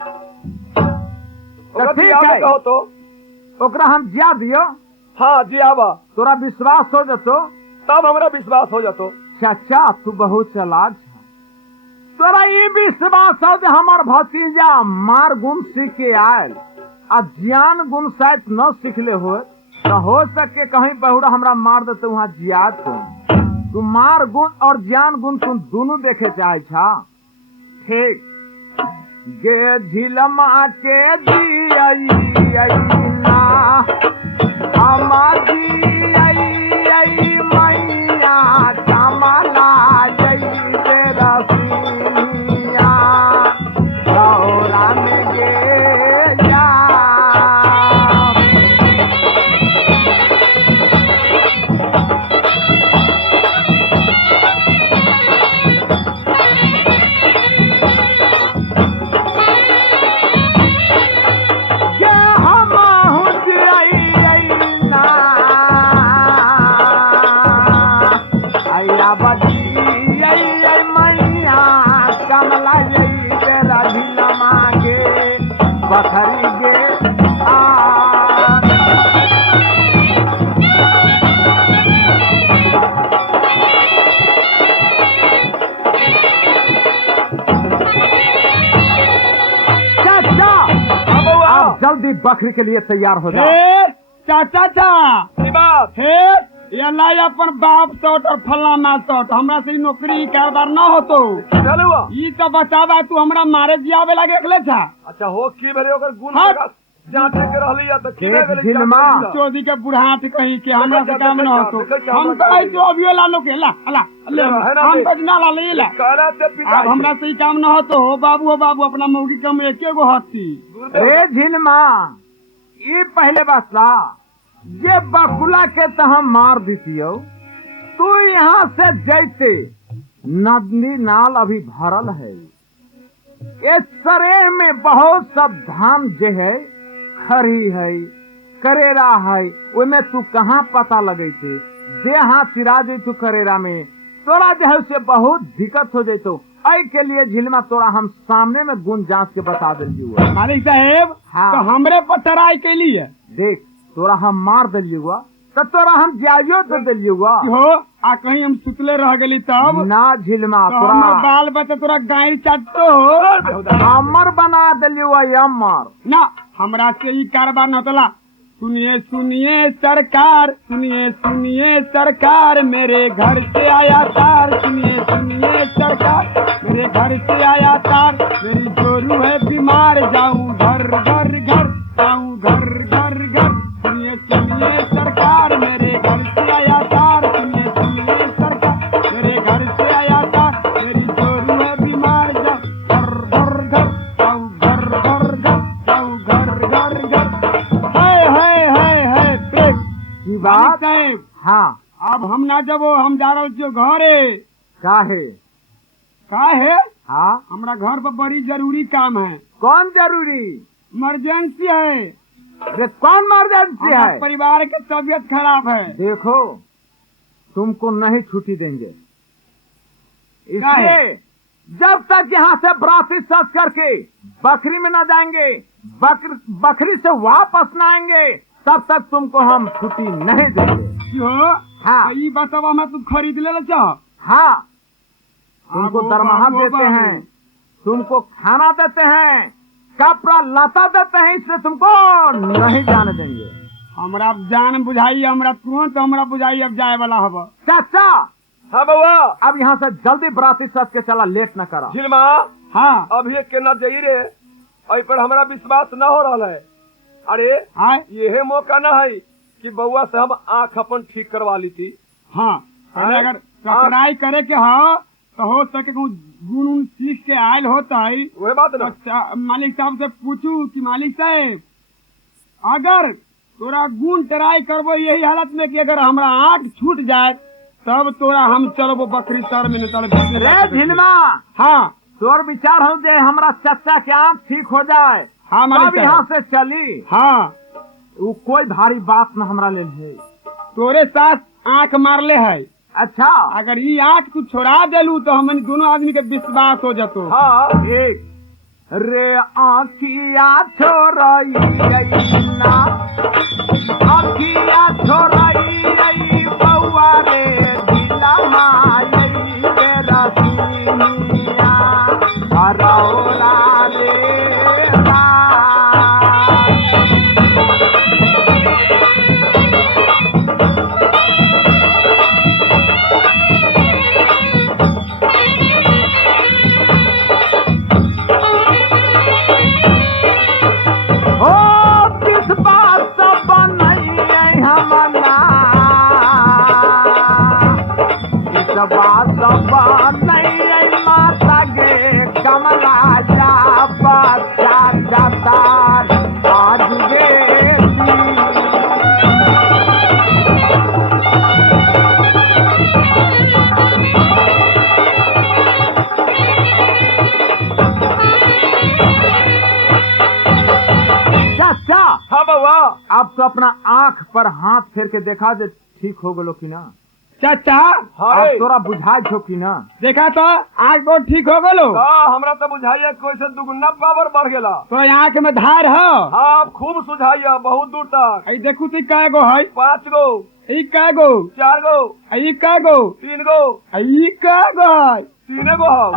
ओकरा ठीक जियाबे है, कहो तो। ओकरा हम जिया दियो, हाँ जियाबा, तोरा विश्वास हो जतो। तब हमरा विश्वास हो जातो। चाचा तू बहुत चालाक छ, तोरा ये विश्वास हो जे हमार भतीजा मार गुण सीख के आयल, आ ज्ञान गुण शायद न सीखले हो सके कहीं बहुरा हमरा मार देते वहाँ जियाद तू मार गुण और ज्ञान गुण तुम दोनों देखे चाहे छा। ठीक गे झिलमा के दिया ना हमारी मैया कमला, जई तेरा सिनिया दौरा में गे जा। बकरी के लिए तैयार हो जाओ। हे चाचा चा की बात हे ये लाई अपन बाप सौट और फलाना सौट हमरा से ई नौकरी कारोबार न होतो। चल हुआ ई तो बतावा तू हमरा मारे जियावे लागे एकले छा। अच्छा हो की भेले ओकर गुण हाँ। प्रकाश जांचे के रहली या तो की देख भेले झिलमा। चौधरी के बुढ़ाट कही के हमरा से काम न होतो। देखो, हम तो आई जो अभियो लालो के ला ला ले है ना, हम देख। तो ना ला ले ला। कहला ते पिता अब हमरा से ई काम न होतो हो बाबू अपना मौगी कम एके गो हत्ती। रे झिलमा, ये पहले बात ला जे बकुला के तो हम मार दीतियो, तू यहाँ से जैसे नदी नाल अभी भरल है, इस सरे में बहुत सब धान जे है खरी है करेरा है, उनमें तू कहाँ पता लगे थे दे हाथ चिरा दे तू करेरा में, तोरा जो है उसे बहुत दिक्कत हो जाए। तो आई के लिए झिलमा तोरा हम सामने में गुण जांच के बता दिलिए। मालिक साहेब हाँ। तो हमरे पर टराई कैली है देख तोरा हम मार दिलिए तो तोरा हम जाइयो तो दिलिए हो आ कहीं हम सुतले रह गली तब ना झिलमा, तो हमर तोरा बाल बच्चा तोरा गाय चाटतो हो अमर बना दिलिए अमर। ना हमरा से ई कारोबार न होतला। सुनिए सुनिए सरकार, सुनिए सुनिए सरकार, मेरे घर से आया तार। सुनिए सुनिए सरकार, मेरे घर से आया तार। मेरी जोरू है बीमार, जाऊं घर घर घर, जाऊं घर घर घर। सुनिए सुनिए सरकार, मेरे घर से आया तार। सुनिए सुनिए सरकार, मेरे घर से आया तार। मेरी जोरू है बीमार, जाऊं घर घर घर, जाऊं घर घर घर, जाऊं घर घर घर। है की बात साहेब हाँ अब हम ना जबो, हम जा रहे छियो घरे। काहे? का है हाँ हमरा घर पर बड़ी जरूरी काम है, कौन जरूरी? इमरजेंसी है। अरे कौन इमरजेंसी हमारा है? परिवार की तबीयत खराब है। देखो तुमको नहीं छुट्टी देंगे, काहे? इसलिए जब तक यहाँ से बराती सज करके बकरी में न जाएंगे, बकरी से वापस न आएंगे, तब तक तुमको हम छुट्टी नहीं देंगे। क्यों? हाँ। तो ई बतावा मैं तू खरीद ले चाह। हाँ तुमको बाबू, दरमाहा बाबू, देते बाबू। हैं, तुमको खाना देते हैं, कपड़ा लता देते हैं, इसलिए तुमको नहीं जाने देंगे। हमरा जान बुझाई, हमरा तुरंत हमरा बुझाई अब जाए वाला हब। चाचा हाँ बउआ अब यहाँ से जल्दी बराती सज के चला, लेट न करा। झिलमा हाँ अब ये केना जई रे, आई पर हमरा विश्वास न हो रहा है। अरे आए ये मौका न है कि बउआ से हम आँख अपन ठीक करवा ली थी। हाँ पहले हाँ। अगर टकराई करे के हो तो हो सके गुण उन सीख के आयल होता है। वही बात ना। अच्छा, मालिक साहब से पूछू कि मालिक साहब अगर तोरा गुण टराई करबो यही हालत में कि अगर हमरा आँख छूट जाए तब तोरा हम चलबो बकरी सर में निकल। रे झिलमा, हाँ तोर विचार हो जे हमरा चाचा के आँख ठीक हो जाए, हाँ तब मालिक यहाँ साहब से चली। हाँ वो कोई भारी बात न हमरा ले है। तोरे साथ आँख मारले है, अच्छा अगर ये आँख तू छोड़ा देलू तो हम दोनों आदमी के विश्वास हो जतो। हाँ एक रे आँखिया छोड़ई ना, आँखिया छोड़ई बउआ रे झिलमा के रसिया करौला रे हो किस बात से बनई हमना, किस बात से बनई माता गे कमला जा बच्चा जाता आज गे चाचा। हाँ बउआ अब तो अपना आँख पर हाथ फेर के देखा जे ठीक हो गलो कि ना। चाचा हाँ अब रे तोरा बुझाई छो कि ना। देखा तो आँख बहुत ठीक हो गलो। हमरा तो बुझाइया कोई से दुगुना पावर बढ़ गेला। तो आँख में धार हो। हाँ खूब सुझाइया बहुत दूर तक। आई देखू ती कै गो है, 5 गो ई कै गो, 4 गो आई कै गो, 3 गो आई कै गो है। 3 गो हो।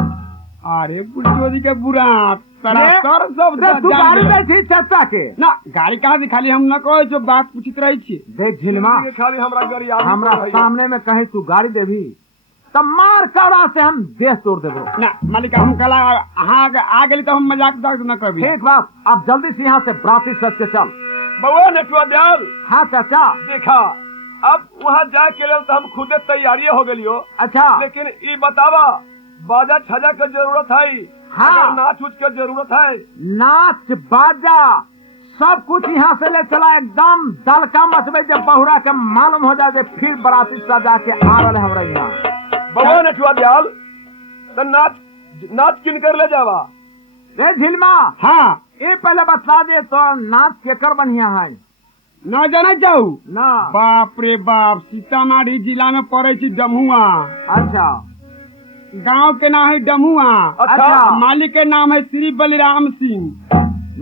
अरे बुढ़ोजी के बुढ़ा सरासर सब तू गाड़ी जान बैठी चाचा के ना गाड़ी कहाँ दिखाली हम न कहो जो बात पूछित रही छी। देख झिलमा खाली हमरा गरिया हमरा सामने में कहीं तू गाड़ी देवी तब मार करा से हम देह तोड़ देबो। ना मालिक हम कला आ गेली तो हम मजाक न करबी। ठीक बात, अब जल्दी से यहाँ से बराती सज के चल। बउआ नेटुआ दयाल हाँ चाचा। देखा अब वहाँ जाके लेल तो हम खुदे तैयारी हो गलियो। अच्छा लेकिन ये बतावा बाजा छजा के जरूरत है? हाँ। अगर नाच उच के जरूरत है? नाच बाजा सब कुछ यहाँ से ले चला, एकदम दलका मचबे जब बहुरा के मालूम हो जाए फिर बराती सजा के आ रहे हमरा यहाँ। बउआ नेटुआ दयाल तो नाच किन कर ले जावा? ए झिलमा हाँ ये पहले बता दे तो नाच केकर बढ़िया है? न जाना जाऊ ना बाप रे बाप सीतामढ़ी जिला में पड़े छी डमुआ। अच्छा गांव के नाम है डमुआ। अच्छा। मालिक के नाम है श्री बलिराम सिंह।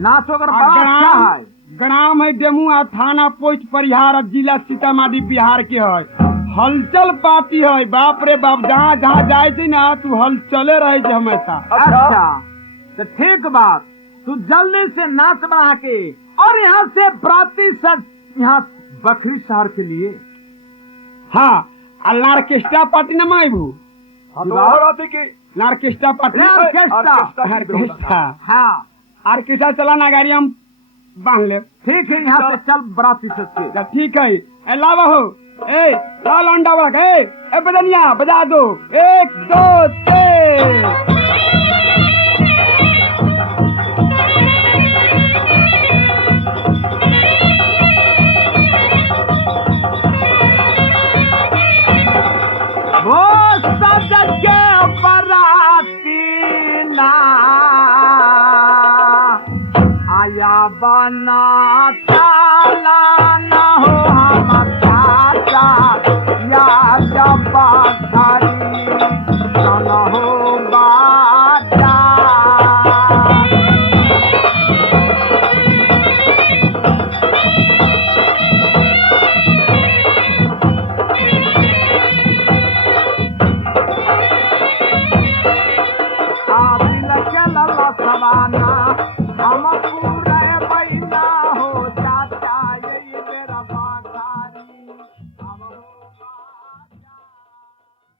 नाचो कर बड़ा अच्छा है। ग्राम है डमुआ, थाना पोस्ट परिहार, जिला सीतामढ़ी बिहार के है। हलचल पार्टी है बाप रे बाप, जहाँ जहाँ जाए छी ना तू हलचले रहे छी हमेशा। अच्छा तो ठीक बात, तू जल्दी से नाच बना के और यहाँ से बराती सज यहाँ बखरी शहर के लिए। हाँ ऑर्केस्ट्रा पार्टी न मायबू ऑर्केस्ट्रा पार्टी ऑर्केस्ट्रा हाँ ऑर्केस्ट्रा चला ना गाड़ी हम बांध ले। ठीक है, यहाँ से चल बराती सज के। ठीक है लावा हो ए लाल अंडा वाला ए बदनिया बजा दो 1 2 3।